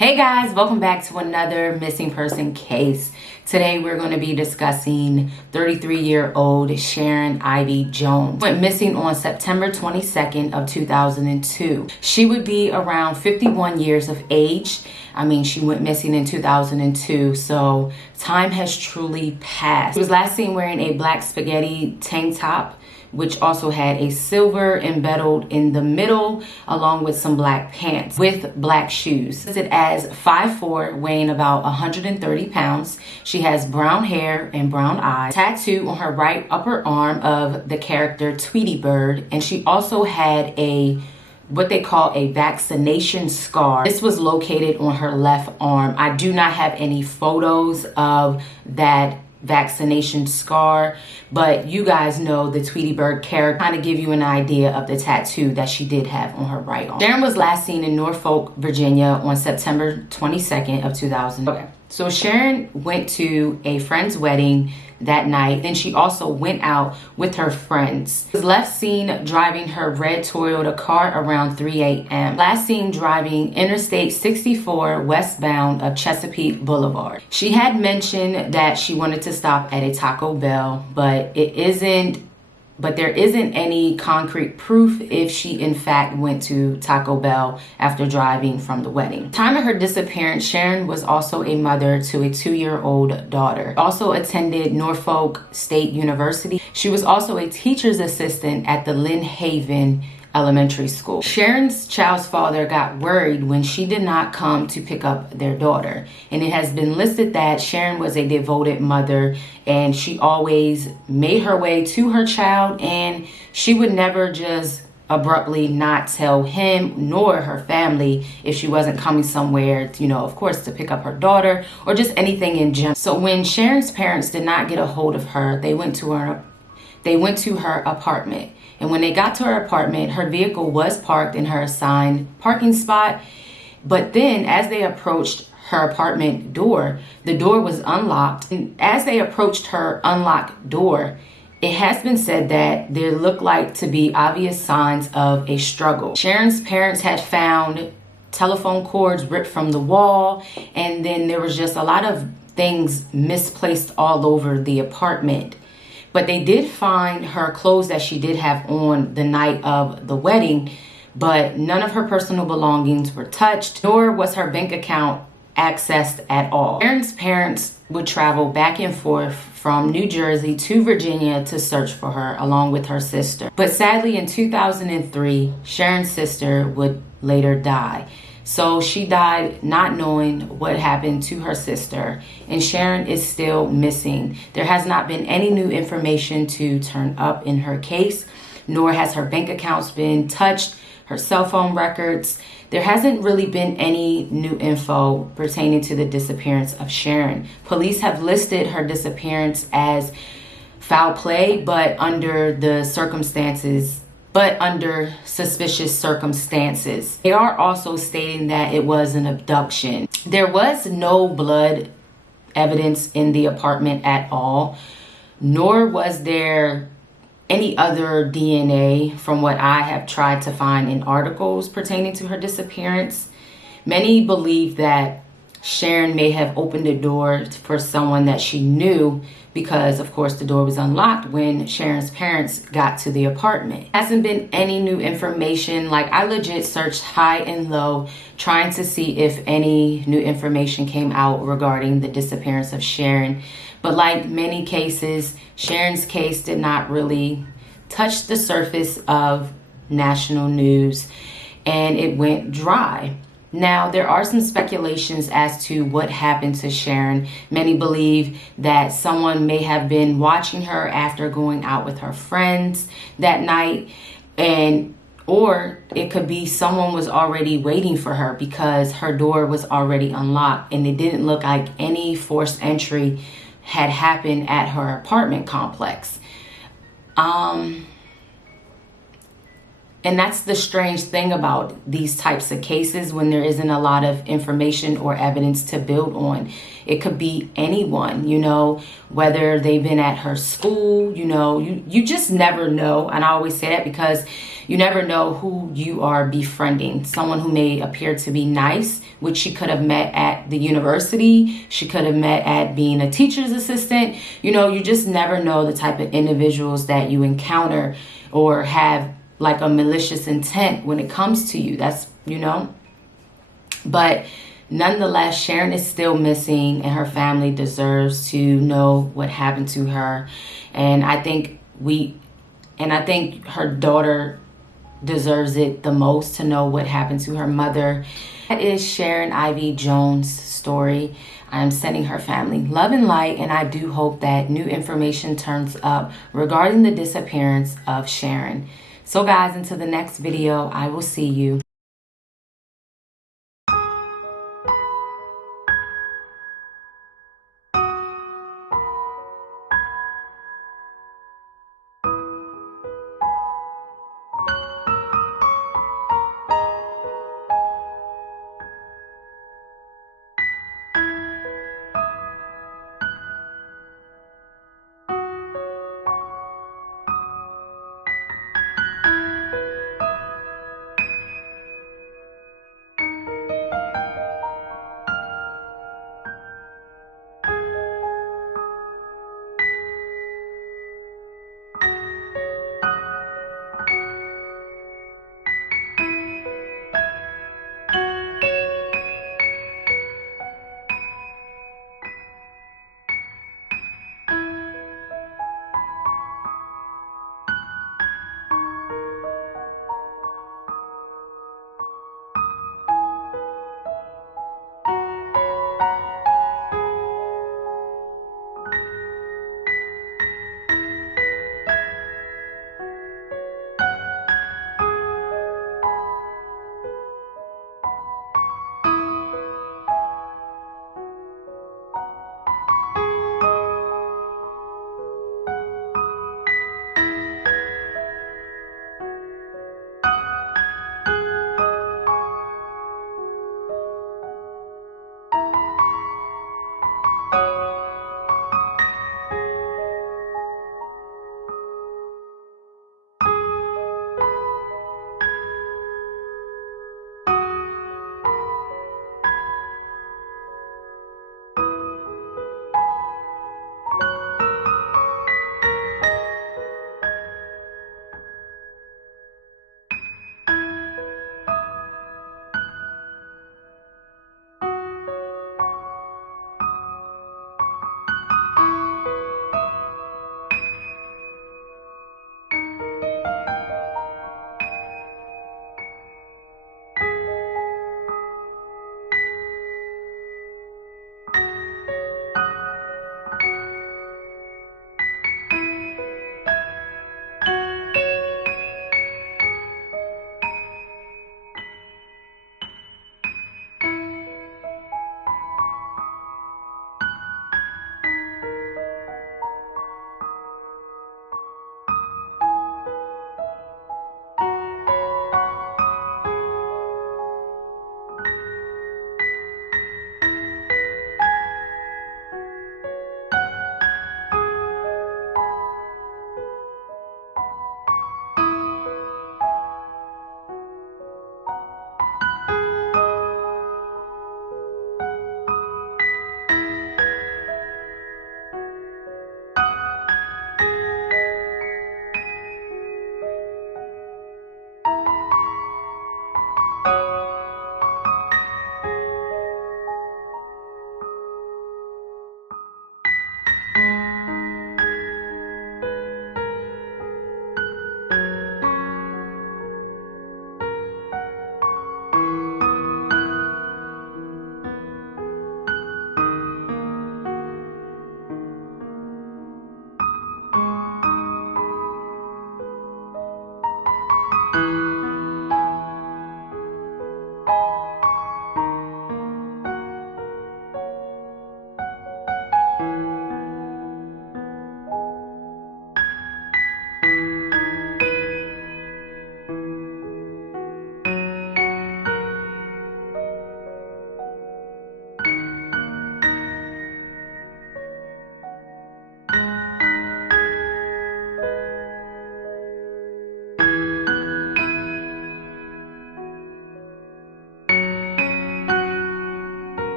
Hey guys, welcome back to another missing person case. Today we're going to be discussing 33-year-old Sharon Ivy Jones. Went missing on September 22nd of 2002. She would be around 51 years of age. She went missing in 2002, so time has truly passed. She was last seen wearing a black spaghetti tank top, which also had a silver embedded in the middle, along with some black pants with black shoes. Listed as 5'4", weighing about 130 pounds. She has brown hair and brown eyes. Tattoo on her right upper arm of the character Tweety Bird, and she also had what they call a vaccination scar. This was located on her left arm. I do not have any photos of that vaccination scar, but you guys know the Tweety Bird character, kind of give you an idea of the tattoo that she did have on her right arm. Sharon was last seen in Norfolk, Virginia on September 22nd of 2000. Okay, so Sharon went to a friend's wedding that night. Then she also went out with her friends. She was last seen driving her red Toyota car around 3 a.m. Last seen driving Interstate 64 westbound of Chesapeake Boulevard. She had mentioned that she wanted to stop at a Taco Bell, but there isn't any concrete proof if she in fact went to Taco Bell after driving from the wedding. Time of her disappearance, Sharon was also a mother to a 2-year-old daughter. Also attended Norfolk State University. She was also a teacher's assistant at the Lynn Haven Elementary School. Sharon's child's father got worried when she did not come to pick up their daughter, and it has been listed that Sharon was a devoted mother and she always made her way to her child, and she would never just abruptly not tell him nor her family if she wasn't coming somewhere, of course, to pick up her daughter or just anything in general. So when Sharon's parents did not get a hold of her, they went to her apartment. And when they got to her apartment, her vehicle was parked in her assigned parking spot. But then as they approached her apartment door, the door was unlocked. And as they approached her unlocked door, it has been said that there looked like to be obvious signs of a struggle. Sharon's parents had found telephone cords ripped from the wall, and then there was just a lot of things misplaced all over the apartment. But they did find her clothes that she did have on the night of the wedding, but none of her personal belongings were touched, nor was her bank account accessed at all. Sharon's parents would travel back and forth from New Jersey to Virginia to search for her, along with her sister. But sadly, in 2003, Sharon's sister would later die. So she died not knowing what happened to her sister, and Sharon is still missing. There has not been any new information to turn up in her case, nor has her bank accounts been touched, her cell phone records. There hasn't really been any new info pertaining to the disappearance of Sharon. Police have listed her disappearance as foul play, but under suspicious circumstances. They are also stating that it was an abduction. There was no blood evidence in the apartment at all, nor was there any other DNA from what I have tried to find in articles pertaining to her disappearance. Many believe that Sharon may have opened the door for someone that she knew, because of course the door was unlocked when Sharon's parents got to the apartment. Hasn't been any new information. I legit searched high and low trying to see if any new information came out regarding the disappearance of Sharon. But like many cases, Sharon's case did not really touch the surface of national news, and it went dry. Now, there are some speculations as to what happened to Sharon. Many believe that someone may have been watching her after going out with her friends that night, or it could be someone was already waiting for her because her door was already unlocked and it didn't look like any forced entry had happened at her apartment complex. And that's the strange thing about these types of cases when there isn't a lot of information or evidence to build on. It could be anyone, you know, whether they've been at her school, you know, you just never know. And I always say that because you never know who you are befriending. Someone who may appear to be nice, which she could have met at the university. She could have met at being a teacher's assistant. You know, you just never know the type of individuals that you encounter or have like a malicious intent when it comes to you. That's, you know, but nonetheless, Sharon is still missing and her family deserves to know what happened to her. And I think her daughter deserves it the most to know what happened to her mother. That is Sharon Ivy Jones' story. I'm sending her family love and light, and I do hope that new information turns up regarding the disappearance of Sharon. So guys, until the next video, I will see you.